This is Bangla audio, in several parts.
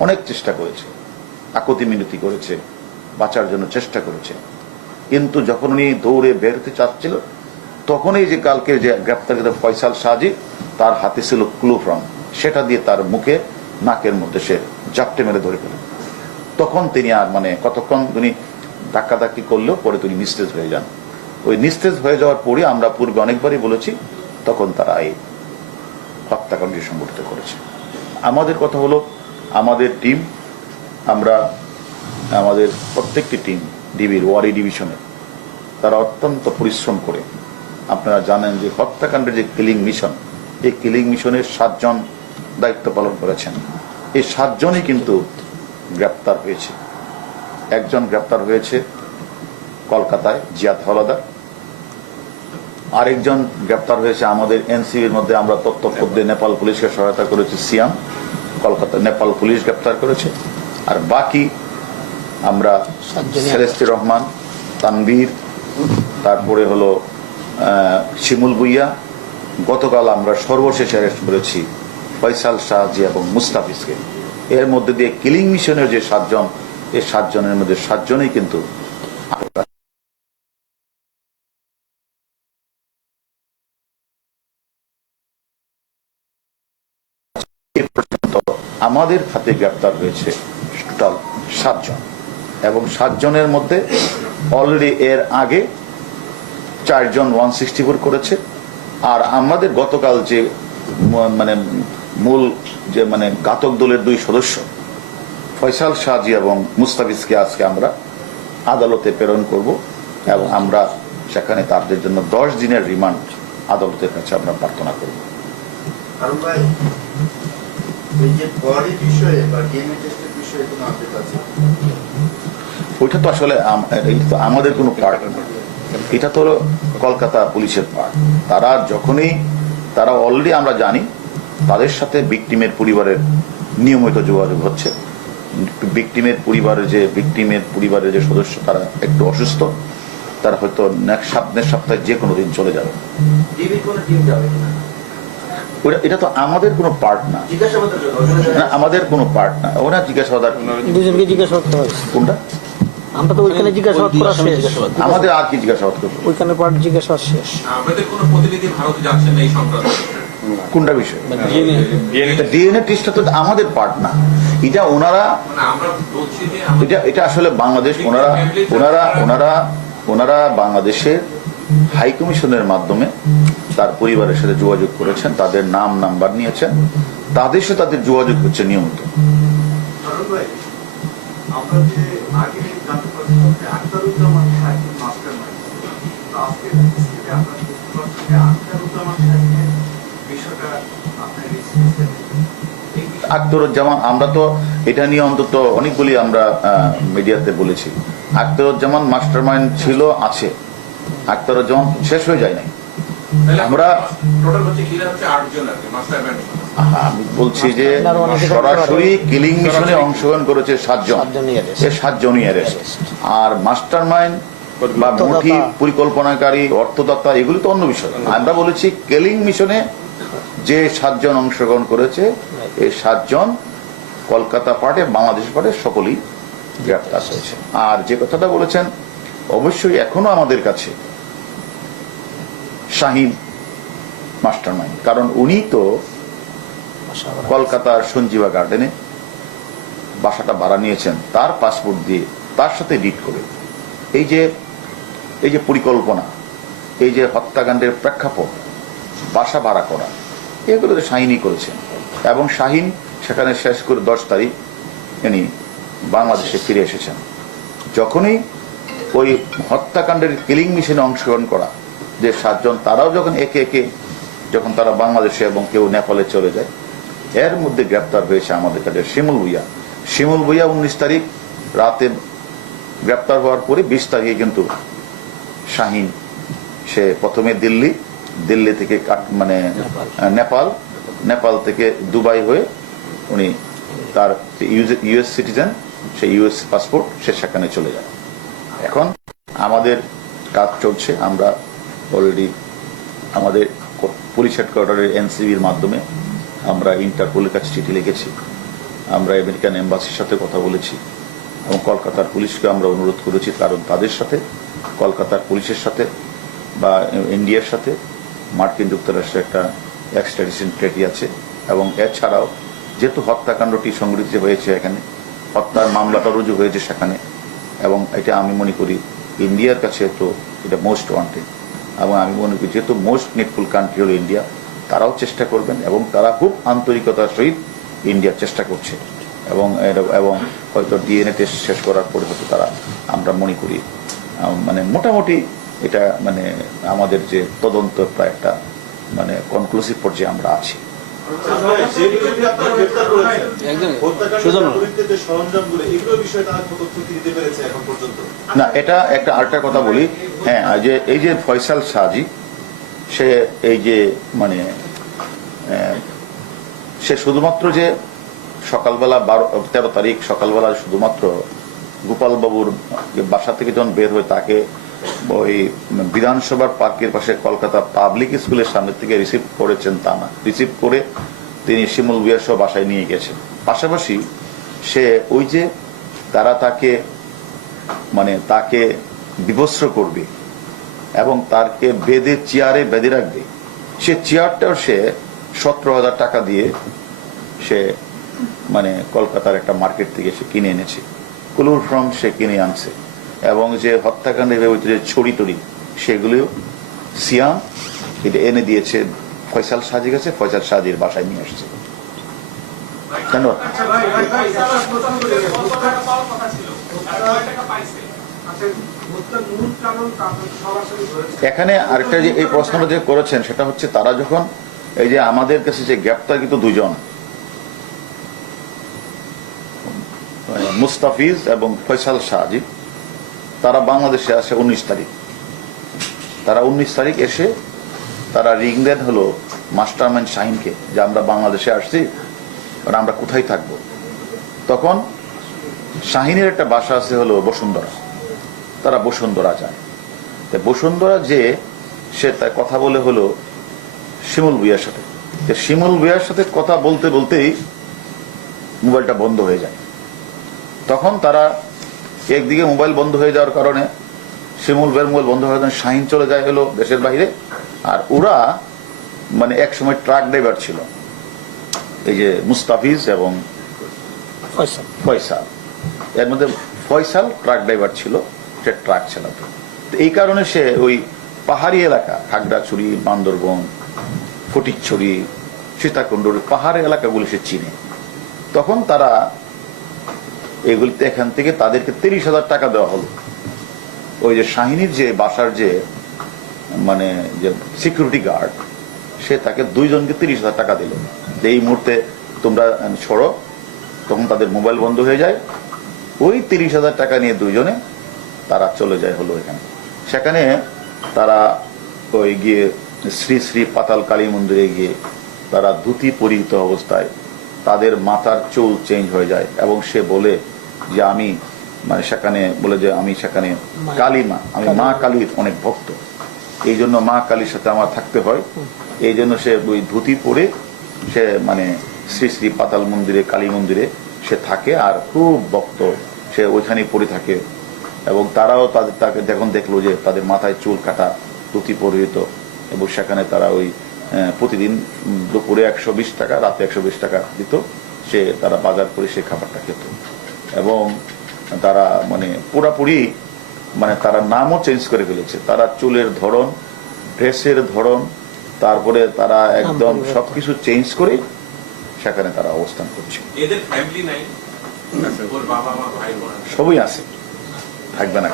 অনেক চেষ্টা করেছে। আকতি মিনতি করেছে, বাঁচার জন্য চেষ্টা করেছে। কিন্তু যখন উনি দৌড়ে বেরোতে চাচ্ছিল, তখনই যে কালকে যে গ্রেপ্তারকৃত ফয়সাল সাজি, তার হাতে ছিল ক্লু ফ্রম। সেটা দিয়ে তার মুখে, নাকের মধ্যে সে জাপটে মেরে ধরে ফেলেন তখন তিনি আর মানে কতক্ষণ তিনি ধাক্কাধাক্কি করলেও পরে তিনি নিস্তেজ হয়ে যান। ওই নিস্তেজ হয়ে যাওয়ার পরে আমরা পূর্বে অনেকবারই বলেছি, তখন তারা এই হত্যাকাণ্ডটি সংগঠিত করেছে। আমাদের কথা হলো আমাদের টিম আমরা আমাদের প্রত্যেকটি টিম ডিবির ওয়ারি ডিভিশনের তারা অত্যন্ত পরিশ্রম করে। আপনারা জানেন যে হত্যাকাণ্ডের যে কিলিং মিশন এই কিলিং মিশনের সাতজন দায়িত্ব পালন করেছেন। এই সাতজনই কিন্তু গ্রেপ্তার হয়েছে। একজন গ্রেপ্তার হয়েছে কলকাতায়, জিয়াদ হলাদার আরেকজন গ্রেপ্তার হয়েছে আমাদের এনসিবির মধ্যে, আমরা তথ্য নেপাল পুলিশকে সহায়তা করেছি সিয়াম। কলকাতা নেপাল পুলিশ গ্রেপ্তার করেছে। আর বাকি আমরা সেরেস্তি রহমান তানবীর তারপরে হলো শিমুল ভুইয়া। গতকাল আমরা সর্বশেষ অ্যারেস্ট করেছি ফয়সাল শাহজি এবং মুস্তাফিজকে। এর মধ্যে দিয়ে কিলিং মিশনের যে সাতজন এই সাতজনের মধ্যে সাতজনই কিন্তু আমাদের হাতে গ্রেপ্তার হয়েছে টোটাল সাতজন। এবং সাতজনের মধ্যে অলরেডি এর আগে চারজন ওয়ান সিক্সটি ফোর করেছে। আর আমাদের গতকাল যে মানে মূল যে মানে ঘাতক দলের দুই সদস্য, ফয়সাল শাহজি এবং মুস্তাফিজকে আজকে আমরা আদালতে প্রেরণ করব এবং আমরা সেখানে তাদের জন্য দশ দিনের রিমান্ড আদালতের কাছে আমরা প্রার্থনা করব। এই যে বডি বিষয়ে বা ডিএনএ টেস্টের বিষয়ে কোনো আপডেট আছে? ওইটা তো আসলে আমাদের কোনো পার্ট এটা তো কলকাতা পুলিশের পার্ট তারা যখনই তারা অলরেডি আমরা জানি তাদের সাথে ভিকটিমের পরিবারের নিয়মিত যোগাযোগ হচ্ছে। ভিকটিমের পরিবারের যে ভিকটিমের পরিবারের যে সদস্য তারা একটু অসুস্থ তারা হয়তো নেক্সট সপ্তাহে যে কোনো দিন চলে যাবে। ওটা এটা তো আমাদের কোনো পার্ট না। আমাদের কোনো পার্ট না। ওরা জিজ্ঞাসাবাদ দুজনকে জিজ্ঞাসাবাদ করা হয়েছে। কোনটা? আমরা তো ওইখানে জিজ্ঞাসাবাদ করা শেষ। আমাদের আর কি জিজ্ঞাসাবাদ করব? ওইখানে পার্ট জিজ্ঞাসাবাদ শেষ। আপনাদের কোনো প্রতিনিধি ভারতে যাচ্ছেন না এই সংক্রান্ত। কোনটা বিষয়? ডিএনএ ডিএনএ টেস্টটা তো আমাদের পার্ট না। এটা ওনারা মানে এটা এটা আসলে বাংলাদেশ ওনারা ওনারা ওনারা ওনারা বাংলাদেশের হাই কমিশনের মাধ্যমে তার পরিবারের সাথে যোগাযোগ করেছেন, তাদের নাম, নাম্বার নিয়েছেন। তাদের সাথে তাদের যোগাযোগ হচ্ছে নিয়মিত। ভাই আমরা তো এটা নিয়ে অন্তত অনেকগুলি আমরা মিডিয়াতে বলেছি। আখতারুজ্জামান মাস্টার মাইন্ড ছিল, আছে। আখতারুজ্জামান শেষ হয়ে যায় নাই। আমরা- আমি বলছি যে সরাসরি কিলিং মিশনে অংশগ্রহণ করেছে সাতজন। সাতজনই arrest। অ্যারেস্ট আর মাস্টার মাইন্ড বা মুঠি পরিকল্পনাকারী অর্থদাতা এগুলি তো অন্য বিষয়। আমরা বলেছি কেলিং মিশনে যে সাতজন অংশগ্রহণ করেছে এই সাতজন কলকাতা পার্টে বাংলাদেশ পার্টে সকলেই গ্রেপ্তার হয়েছে। আর যে কথাটা বলেছেন অবশ্যই এখনও আমাদের কাছে শাহিন মাস্টার মাইন্ড কারণ উনি তো কলকাতার সঞ্জীবা গার্ডেনে বাসাটা ভাড়া নিয়েছেন তার পাসপোর্ট দিয়ে তার সাথে ডিট করে। এই যে এই যে পরিকল্পনা এই যে হত্যাকাণ্ডের প্রেক্ষাপট বাসা ভাড়া করা এগুলো তো শাহিনই করেছেন। এবং শাহিন সেখানে শেষ করে দশ তারিখ ইনি বাংলাদেশে ফিরে এসেছেন। যখনই ওই হত্যাকাণ্ডের কিলিং মিশনে অংশগ্রহণ করা যে সাতজন তারাও যখন একে একে যখন তারা বাংলাদেশে এবং কেউ নেপালে চলে যায় এর মধ্যে গ্রেপ্তার হয়েছে আমাদের কাছে শিমুল ভুইয়া। শিমুল ভুইয়া উনিশ তারিখ রাতে গ্রেপ্তার হওয়ার পরে বিশ তারিখে কিন্তু শাহিন সে প্রথমে দিল্লি দিল্লি থেকে মানে নেপাল। নেপাল থেকে দুবাই হয়ে উনি তার ইউএস সিটিজেন সেই ইউএস পাসপোর্ট সে সেখানে চলে যায়। এখন আমাদের কাজ চলছে আমরা অলরেডি আমাদের পুলিশ হেডকোয়ার্টারের এনসিবির মাধ্যমে আমরা ইন্টারপোলের কাছে চিঠি লিখেছি। আমরা আমেরিকান এম্বাসির সাথে কথা বলেছি এবং কলকাতার পুলিশকে আমরা অনুরোধ করেছি, কারণ তাদের সাথে, কলকাতার পুলিশের সাথে বা ইন্ডিয়ার সাথে মার্কিন যুক্তরাষ্ট্রের একটা এক্সট্রাডিশন ট্রেটি আছে এবং এছাড়াও যেহেতু হত্যাকাণ্ডটি সংগঠিত হয়েছে এখানে, হত্যার মামলাটা রুজু হয়েছে সেখানে এবং এটা আমি মনে করি ইন্ডিয়ার কাছে তো এটা মোস্ট ওয়ান্টেড এবং আমি মনে করি যেহেতু মোস্ট নিডফুল কান্ট্রি হল ইন্ডিয়া তারাও চেষ্টা করবেন এবং তারা খুব আন্তরিকতার সহিত ইন্ডিয়ার চেষ্টা করছে। এবং এবং হয়তো ডিএনএ টেস্ট শেষ করার পরে হয়তো তারা, আমরা মনে করি মানে মোটামুটি এটা মানে আমাদের যে তদন্ত প্রায় একটা মানে কনক্লুসিভ পর্যায়ে আমরা আছি। না, এটা একটা আরেকটা কথা বলি। হ্যাঁ যে এই যে ফয়সাল সাজি সে এই যে মানে সে শুধুমাত্র যে সকালবেলা বারো, তেরো তারিখ সকালবেলা শুধুমাত্র গোপালবাবুর বাসা থেকে যখন বের হয়ে, তাকে ওই বিধানসভার পার্কের পাশে কলকাতা পাবলিক স্কুলের সামনে থেকে রিসিভ করেছেন তা না রিসিভ করে তিনি শিমুল সহ বাসায় নিয়ে গেছেন। পাশাপাশি সে ওই যে তারা তাকে মানে তাকে বিভস্র করবে এবং তাকে বেদে চেয়ারে বেঁধে রাখবে। সে চেয়ারটাও সে সতেরো হাজার টাকা দিয়ে সে মানে কলকাতার একটা মার্কেট থেকে সে কিনে এনেছে। কুলুর ফ্রম সে কিনে আনছে। এবং যে হত্যাকাণ্ডের ব্যবহৃত যে ছড়ি টড়ি সেগুলিও সিয়াম এটা এনে দিয়েছে, ফয়সাল সাজি গেছে, ফয়সাল সাজির বাসায় নিয়ে আসছে। ধরেছে এখানে আরেকটা যে এই প্রশ্নটা যে করেছেন, সেটা হচ্ছে তারা যখন এই যে আমাদের কাছে যে গ্রেপ্তারকৃত দুজন মানে মুস্তাফিজ এবং ফয়সাল শাহজি তারা বাংলাদেশে আসে উনিশ তারিখ। তারা উনিশ তারিখ এসে তারা রিং দেন হলো মাস্টারম্যান শাহিনকে যে আমরা বাংলাদেশে আসছি আর আমরা কোথায় থাকব। তখন শাহিনের একটা বাসা আছে হলো বসুন্ধরা। তারা বসুন্ধরা যায়। তা বসুন্ধরা যে সে তার কথা বলে হলো শিমুল ভুইয়ার সাথে। শিমুল ভুইয়ার সাথে কথা বলতে বলতেই মোবাইলটা বন্ধ হয়ে যায়। তখন তারা একদিকে মোবাইল বন্ধ হয়ে যাওয়ার কারণে শিমুল ভুইয়ার মোবাইল বন্ধ হয়ে যাওয়ার শাহিন চলে যায় হলো দেশের বাইরে। আর ওরা মানে এক সময় ট্রাক ড্রাইভার ছিল। এই যে মুস্তাফিজ এবং ফয়সাল। এর মধ্যে ফয়সাল ট্রাক ড্রাইভার ছিল সে ট্রাক চালাতো। এই কারণে সে ওই পাহাড়ি এলাকা খাগড়াছড়ি বান্দরবন ফটিকছড়ি সীতাকুণ্ডর পাহাড়ি এলাকাগুলো সে চিনে। তখন তারা এগুলিতে এখান থেকে তাদেরকে তিরিশ হাজার টাকা দেওয়া হলো। ওই যে শাহিনীর যে বাসার যে মানে যে সিকিউরিটি গার্ড সে তাকে দুইজনকে তিরিশ হাজার টাকা দিল। এই মুহূর্তে তোমরা ছড়ো তখন তাদের মোবাইল বন্ধ হয়ে যায়। ওই তিরিশ হাজার টাকা নিয়ে দুইজনে তারা চলে যায় হলো এখানে। সেখানে তারা ওই গিয়ে শ্রী শ্রী পাতাল কালী মন্দিরে গিয়ে তারা ধুতি পরিহিত অবস্থায় তাদের মাথার চুল চেঞ্জ হয়ে যায় এবং সে বলে যে আমি মানে সেখানে বলে যে আমি সেখানে কালী মা আমি মা কালীর অনেক ভক্ত। এই জন্য মা কালীর সাথে আমার থাকতে হয়। এই জন্য সে ওই ধুতি পরে সে মানে শ্রী শ্রী পাতাল মন্দিরে কালী মন্দিরে সে থাকে আর খুব ভক্ত। সে ওইখানেই পড়ে থাকে। এবং তারাও তাদের তাকে যখন দেখল যে তাদের মাথায় চুল কাটা ধুতি পরিহিত এবং সেখানে তারা ওই প্রতিদিন দুপুরে একশো বিশ টাকা রাতে একশো বিশ টাকা দিত সে তারা বাজার করে সে খাবারটা খেত। এবং তারা মানে পুরাপুরি মানে তারা নামও চেঞ্জ করে ফেলেছে। তারা চুলের ধরন ড্রেসের ধরন তারপরে তারা একদম। সবকিছু চেঞ্জ করে সেখানে তারা অবস্থান করছে। আছে। সবই আছে। থাকবে না।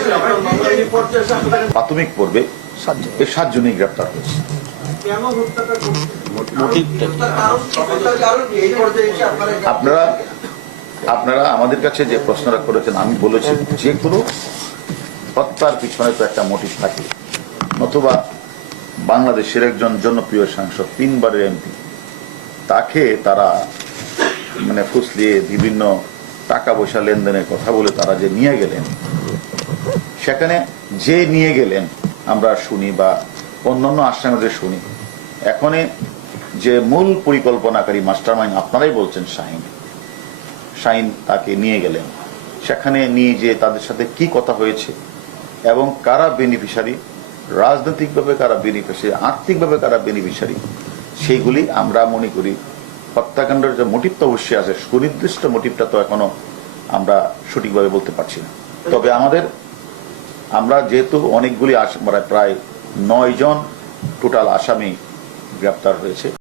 এসে আপনাদের প্রাথমিক পর্বে সাতজন। এই সাতজনই গ্রেপ্তার হয়েছে। আপনারা আপনারা আমাদের কাছে যে প্রশ্নটা করেছেন, আমি বলেছি যে কোনো হত্যার পিছনে তো একটা মোটিভ থাকে। নতুবা বাংলাদেশের একজন জনপ্রিয় সাংসদ, তিনবারের এমপি, তাকে তারা মানে ফুসলিয়ে বিভিন্ন টাকা পয়সা লেনদেনের কথা বলে তারা যে নিয়ে গেলেন, সেখানে যে নিয়ে গেলেন আমরা শুনি বা অন্যান্য আসামিদের শুনি। এখনে যে মূল পরিকল্পনাকারী মাস্টারমাইন্ড, আপনারাই বলছেন শাহিন শাহিন তাকে নিয়ে গেলেন। সেখানে নিয়ে যে তাদের সাথে কি কথা হয়েছে এবং কারা বেনিফিশিয়ারি রাজনৈতিকভাবে কারা বেনিফিশিয়ারি আর্থিকভাবে কারা বেনিফিশিয়ারি সেইগুলি আমরা মনে করি হত্যাকাণ্ডের যে মোটিভ তো অবশ্যই আছে, সুনির্দিষ্ট মোটিভটা তো এখনও আমরা সঠিকভাবে বলতে পারছি না। তবে আমাদের, আমরা যেহেতু অনেকগুলি আস- মানে প্রায় নয় জন টোটাল আসামি গ্রেপ্তার হয়েছে।